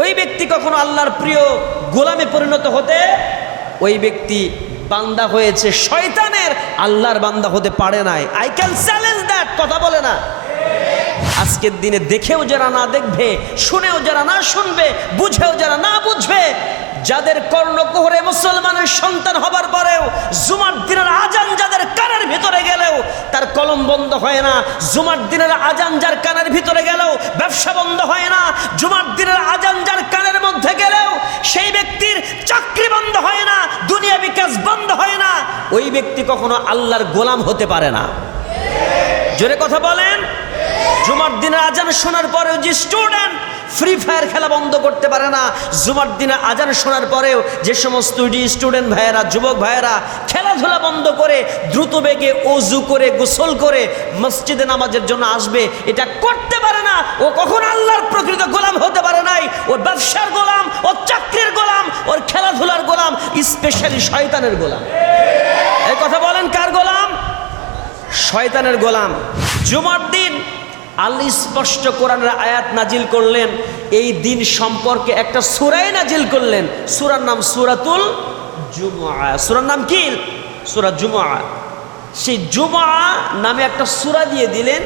ওই ব্যক্তি কখনো আল্লাহর প্রিয় গোলামে পরিণত হতে, ওই ব্যক্তি বান্দা হয়েছে শয়তানের, আল্লাহর বান্দা হতে পারে নাই। আই ক্যান চ্যালেঞ্জ দ্যাট, কথা বলে না? আজকের দিনে দেখেও যারা না দেখবে, শুনেও যারা না শুনবে, বুঝেও যারা না বুঝবে, যাদের কর্ণকুহরে মুসলমানের সন্তান হবার পরেও জুমার দিনের আজান যাদের কানের ভিতরে গেলেও তার কলম বন্ধ হয় না, জুমার দিনের আজান যার কানের ভিতরে গেলেও ব্যবসা বন্ধ হয় না, জুমার দিনের আজান যার কানের মধ্যে গেলেও সেই ব্যক্তির চাকরি বন্ধ হয় না, দুনিয়াবি কাজ বন্ধ হয় না, ওই ব্যক্তি কখনো আল্লাহর গোলাম হতে পারে না। জোরে কথা বলেন। জুমার দিনের আজান শোনার পরেও যে স্টুডেন্ট ফ্রি ফায়ার খেলা বন্ধ করতে পারে না, জুমার দিনে আজান শোনার পরেও যে সমস্ত স্টুডেন্ট ভাইয়েরা, যুবক ভাইয়েরা খেলাধুলা বন্ধ করে দ্রুত বেগে ওযু করে গোসল করে মসজিদে নামাজের জন্য আসবে, এটা করতে পারে না, ও কখনো আল্লাহর প্রকৃত গোলাম হতে পারে নাই। ওর ব্যবসার গোলাম, ওর চাকরির গোলাম, ওর খেলাধুলার গোলাম, স্পেশালি শয়তানের গোলাম। এই কথা বলেন, কার গোলাম? শয়তানের গোলাম। জুমার দিন আল্লাহ স্পষ্ট কোরআনের আয়াত নাজিল করলেন, এই দিন সম্পর্কে একটা সূরাই নাজিল করলেন, সূরার নাম সূরাতুল জুমআ। সূরার নাম কি? সূরা জুমআ। সেই জুমআ নামে একটা সূরা দিয়ে দিলেন,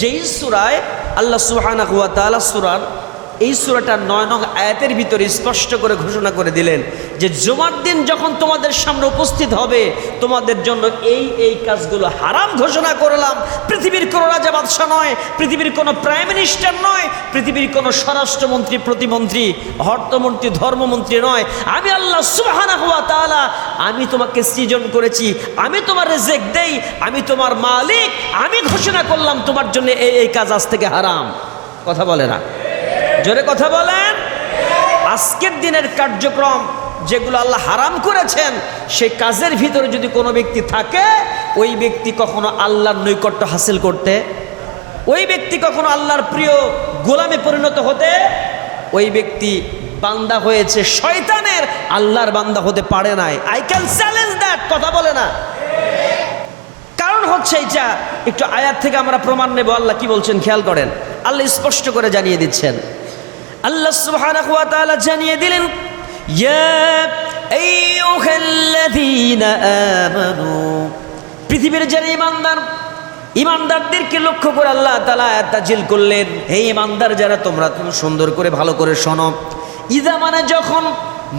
যেই সূরায় আল্লাহ সুবহানাহু ওয়া তাআলা সূরার এই সূরাটার 9 নং আয়াতের ভিতরে স্পষ্ট করে ঘোষণা করে দিলেন যে জুমার দিন যখন তোমাদের সামনে উপস্থিত হবে তোমাদের জন্য এই কাজগুলো হারাম ঘোষণা করলাম। পৃথিবীর কোনো রাজা বাদশা নয়, পৃথিবীর কোনো প্রাইম মিনিস্টার নয়, পৃথিবীর কোনো স্বরাষ্ট্রমন্ত্রী, প্রতিমন্ত্রী, অর্থমন্ত্রী, ধর্মমন্ত্রী নয়, আমি আল্লাহ সুবহানাহু ওয়া তাআলা, আমি তোমাকে সৃজন করেছি, আমি তোমার রিজিক দেই, আমি তোমার মালিক, আমি ঘোষণা করলাম তোমার জন্য এই কাজ আজ থেকে হারাম। কথা বলে না? জোরে কথা বলেন। আজকের দিনের কার্যক্রম যেগুলো আল্লাহ হারাম করেছেন সেই কাজের ভিতরে যদি কোনো ব্যক্তি থাকে, ওই ব্যক্তি কখনো আল্লাহর নৈকট্য হাসিল করতে, ওই ব্যক্তি কখনো আল্লাহর প্রিয় গোলামে পরিণত হতে, ওই ব্যক্তি বান্দা হয়েছে শয়তানের, আল্লাহর বান্দা হতে পারে নাই। আই ক্যান চ্যালেঞ্জ দ্যাট, কথা বলে না? কারণ হচ্ছে এটা, একটু আয়াত থেকে আমরা প্রমাণ নেব। আল্লাহ কি বলছেন খেয়াল করেন। আল্লাহ স্পষ্ট করে জানিয়ে দিচ্ছেন। আল্লাহ সুবহানাহু ওয়া তাআলা জানিয়ে দিলেন, ইয়া আইয়ুহাল্লাযীনা আমানু, পৃথিবীর যারা ঈমানদার, ঈমানদারদেরকে লক্ষ্য করে আল্লাহ তাআলা আয়াত নাযিল করলেন। হে ঈমানদার যারা, তোমরা সুন্দর করে ভালো করে শোনো। ইযা মানে যখন,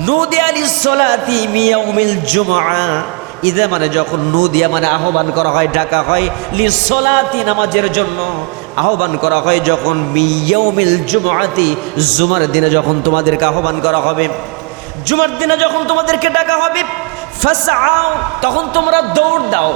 নুদিয়া লিস-সালাতি মিয়াউমিল জুমআ, ইযা মানে যখন, নুদিয়া মানে আহ্বান করা হয়, ডাকা হয়, লিস-সালাতি নামাজের জন্য আহ্বান করা হয়, যখন মিয়াউমিল জুমআতি, জুমার দিনে যখন তোমাদেরকে আহ্বান করা হবে, জুমার দিনে যখন তোমাদেরকে ডাকা হবে, ফাসআউ, তখন তোমরা দৌড় দাও।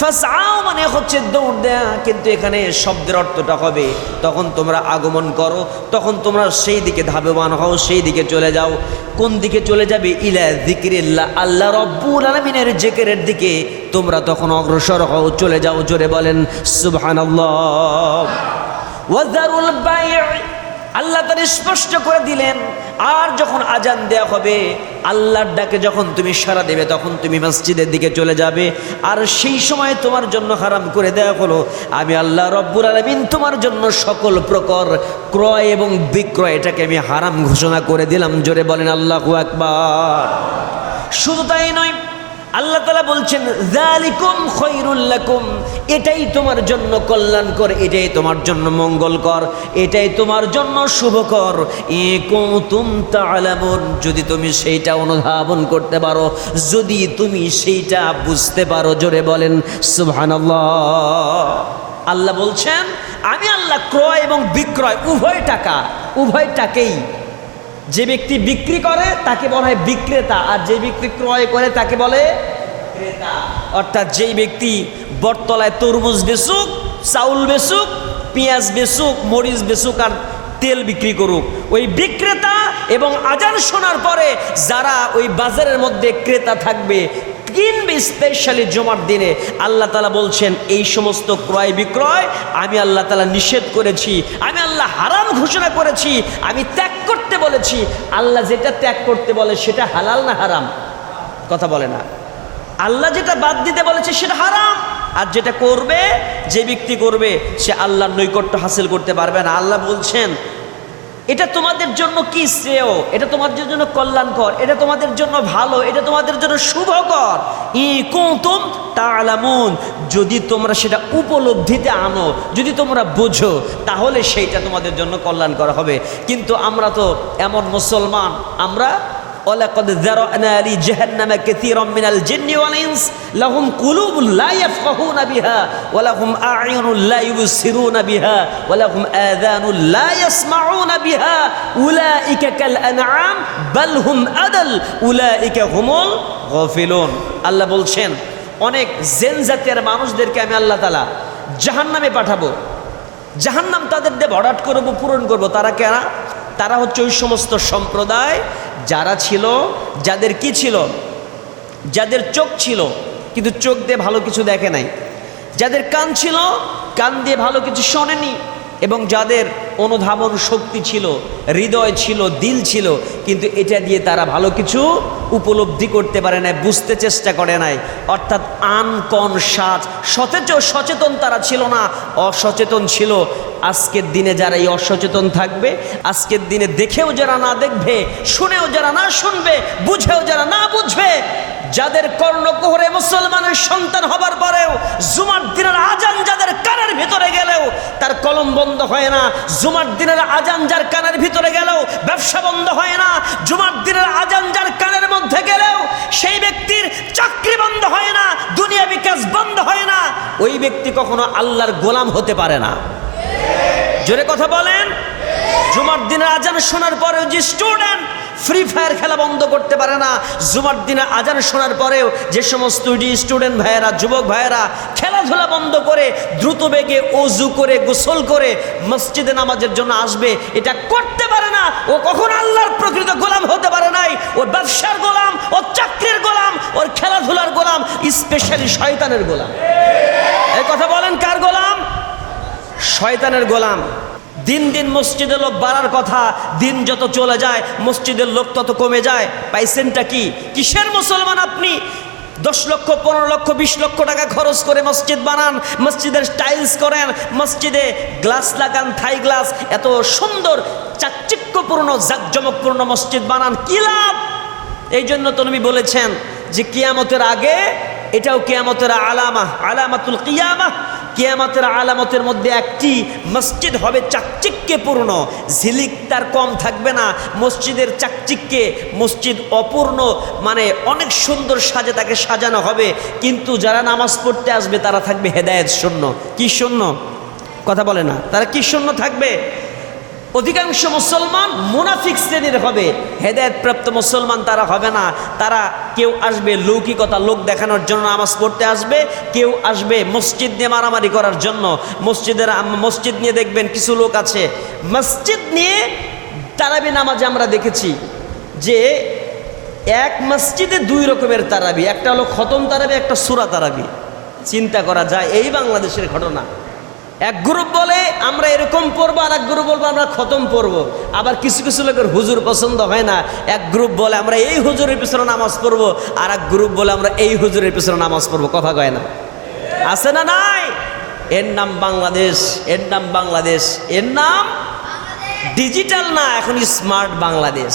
ফাসআউ মানে হচ্ছে দৌড় দেয়া, কিন্তু এখানে শব্দের অর্থটা হবে তখন তোমরা আগমন করো, তখন তোমরা সেই দিকে ধাবমান হও, সেই দিকে চলে যাও। কোন দিকে চলে যাবে? ইলা যিকরিল্লাহ, আল্লাহ রাব্বুল আলামিনের জিকিরের দিকে তোমরা তখন অগ্রসর হও, চলে যাও। জোরে বলেন সুবহানাল্লাহ। ওয়াযারুল বাই', আল্লাহ তাআলা স্পষ্ট করে দিলেন, আর যখন আজান দেয়া হবে, আল্লাহর ডাকে যখন তুমি সাড়া দেবে, তখন তুমি মসজিদের দিকে চলে যাবে। আর সেই সময় তোমার জন্য হারাম করে দেয়া হলো, আমি আল্লাহ রব্বুল আলামিন তোমার জন্য সকল প্রকার ক্রয় এবং বিক্রয়, এটাকে আমি হারাম ঘোষণা করে দিলাম। জোরে বলেন আল্লাহু আকবার। শুধু তাই নয়, আল্লাহ তাআলা বলছেন, যালিকুম খায়রুল লাকুম, এটাই তোমার জন্য কল্যাণকর, এটাই তোমার জন্য মঙ্গলকর, এটাই তোমার জন্য শুভকর। ইন কুনতুম তা'লামুন, যদি তুমি সেইটা অনুধাবন করতে পারো, যদি তুমি সেইটা বুঝতে পারো। জোরে বলেন সুবহানাল্লাহ। আল্লাহ বলছেন, আমি আল্লাহ ক্রয় এবং বিক্রয় উভয়টাকেই, যে ব্যক্তি বিক্রি করে তাকে বলা হয় বিক্রেতা, আর যে ব্যক্তি ক্রয় করে তাকে বলে ক্রেতা। অর্থাৎ যেই ব্যক্তি বটতলায় তরমুজ বেচুক, চাউল বেচুক, পেঁয়াজ বেচুক, মরিচ বেচুক আর তেল বিক্রি করুক, ওই বিক্রেতা, এবং আজান শোনার পরে যারা ওই বাজারের মধ্যে ক্রেতা থাকবে, কিনবে স্পেশালি জুমার দিনে, আল্লাহ তাআলা বলছেন এই সমস্ত ক্রয় বিক্রয় আমি আল্লাহ তাআলা নিষেধ করেছি, আমি আল্লাহ হারাম ঘোষণা করেছি, আমি ত্যাগ করতে বলেছি। আল্লাহ যেটা ত্যাগ করতে বলে সেটা হালাল না হারাম? কথা বলে না। আল্লাহ যেটা বাদ দিতে বলেছে সেটা হারাম, আর যেটা করবে, যে ব্যক্তি করবে, সে আল্লাহর নৈকট্য হাসিল করতে পারবে না। আল্লাহ বলছেন, এটা তোমাদের জন্য কি শ্রেয়, এটা তোমাদের জন্য কল্যাণকর, এটা তোমাদের জন্য ভালো, এটা তোমাদের জন্য শুভকর। কুনতুম তা'লামুন, যদি তোমরা সেটা উপলব্ধিতে আনো, যদি তোমরা বোঝো, তাহলে সেইটা তোমাদের জন্য কল্যাণকর হবে। কিন্তু আমরা তো এমন মুসলমান, আমরা ওয়ালাকাদ যারা'না লিজাহান্নামা কাসীরাম মিনাল জিন্নি ওয়াল ইনস লাহুম কুলুবুন লা ইয়াফকাহুনা বিহা ওয়া লাহুম আ'য়ুনুন লা ইউবসিরুনা বিহা ওয়া লাহুম আযানুন লা ইয়াসমাউনা বিহা উলাইকা কাল আনআম বাল হুম আদাল উলাইকা হুমুল গাফিলুন। আল্লাহ বলছেন, অনেক জিন জাতের মানুষদেরকে আমি আল্লাহ তাআলা জাহান্নামে পাঠাবো, জাহান্নাম তাদের দিয়ে ভরাট করব, পূরণ করব। তারা কারা? তারা হচ্ছে ওই সমস্ত সম্প্রদায় যারা ছিল, যাদের কি ছিল, যাদের চোখ ছিল কিন্তু চোখ দিয়ে ভালো কিছু দেখে নাই, যাদের কান ছিল কান দিয়ে ভালো কিছু শোনেনি, এবং যাদের অনুধাবন শক্তি ছিল, হৃদয় ছিল, দিল ছিল, কিন্তু এটা দিয়ে তারা ভালো কিছু উপলব্ধি করতে পারে নাই, বুঝতে চেষ্টা করে নাই। অর্থাৎ আনকনশাস, সচেতন তারা ছিল না, অসচেতন ছিল। আজকের দিনে যারা এই অসচেতন থাকবে, আজকের দিনে দেখেও যারা না দেখবে, শুনেও যারা না শুনবে, বুঝেও যারা না বুঝবে, যাদের কর্ণকুহরে মুসলমানের সন্তান হবার পরেও জুমার দিনের আজান যাদের কানের ভিতরে গেলেও তার কলম বন্ধ হয় না, জুমার দিনের আজান যার কানের ভিতরে গেলেও ব্যবসা বন্ধ হয় না, জুমার দিনের আজান যার কানের মধ্যে গেলেও সেই ব্যক্তির চাকরি বন্ধ হয় না, দুনিয়া বিকাশ বন্ধ হয় না, ওই ব্যক্তি কখনো আল্লাহর গোলাম হতে পারে না। জোরে কথা বলেন। জুমার দিনের আজান শোনার পরেও যে স্টুডেন্ট ফ্রি ফায়ার খেলা বন্ধ করতে পারে না, জুমার দিনে আজান শোনার পরেও যে সমস্ত স্টুডেন্ট ভাইয়েরা, যুবক ভাইয়েরা খেলাধুলা বন্ধ করে দ্রুত বেগে ওযু করে গোসল করে মসজিদে নামাজের জন্য আসবে, এটা করতে পারে না, ও কখনো আল্লাহর প্রকৃত গোলাম হতে পারে নাই। ওর ব্যবসার গোলাম, ওর চাকরির গোলাম, ওর খেলাধুলার গোলাম, স্পেশালি শয়তানের গোলাম। এই কথা বলেন, কার গোলাম? শয়তানের গোলাম। দিন দিন মসজিদের লোক বাড়ার কথা, দিন যত চলে যায় মসজিদের লোক তত কমে যায়। পাইছেনটা কি? কিসের মুসলমান আপনি? 10 লক্ষ 15 লক্ষ 20 লক্ষ টাকা খরচ করে মসজিদ বানান, মসজিদের টাইলস করেন, মসজিদে গ্লাস লাগান, থাই গ্লাস, এত সুন্দর চাকচিক্যপূর্ণ জাকজমকপূর্ণ মসজিদ বানান, কি লাভ? এই জন্য তো নবী বলেছেন যে কিয়ামতের আগে এটাও কিয়ামতের আলামা, আলামাতুল কিয়ামাহ। কিয়ামতের আলামতের মধ্যে একটি মসজিদ হবে চাকচিক্যে পূর্ণ, ঝিলিক তার কম থাকবে না। মসজিদের চাকচিক্যে, মসজিদ অপূর্ণ মানে অনেক সুন্দর সাজে তাকে সাজানো হবে, কিন্তু যারা নামাজ পড়তে আসবে তারা থাকবে হেদায়েত শূন্য। কি শূন্য? কথা বলে না। তারা কি শূন্য থাকবে? অধিকাংশ মুসলমান মুনাফিক শ্রেণীর হবে, হেদায়েতপ্রাপ্ত মুসলমান তারা হবে না। তারা কেউ আসবে লৌকিকতা, লোক দেখানোর জন্য নামাজ পড়তে আসবে, কেউ আসবে মসজিদ নিয়ে মারামারি করার জন্য। মসজিদ নিয়ে দেখবেন কিছু লোক আছে, মসজিদ নিয়ে তারাবি নামাজে আমরা দেখেছি যে এক মসজিদে 2 রকমের তারাবি, একটা হলো খতম তারাবি, একটা সূরা তারাবি। চিন্তা করা যায়, এই বাংলাদেশের ঘটনা। এক গ্রুপ বলে আমরা এরকম পড়বো, আর এক গ্রুপ বলবো আমরা খতম পড়বো। আবার কিছু কিছু লোকের হুজুর পছন্দ হয় না, এক গ্রুপ বলে আমরা এই হুজুরের পিছনে নামাজ পড়বো, আর এক গ্রুপ বলে আমরা এই হুজুরের পিছনে নামাজ পড়বো। কথা কয় না? আছে না নাই? এর নাম বাংলাদেশ, এর নাম বাংলাদেশ, এর নাম ডিজিটাল না, এখন স্মার্ট বাংলাদেশ।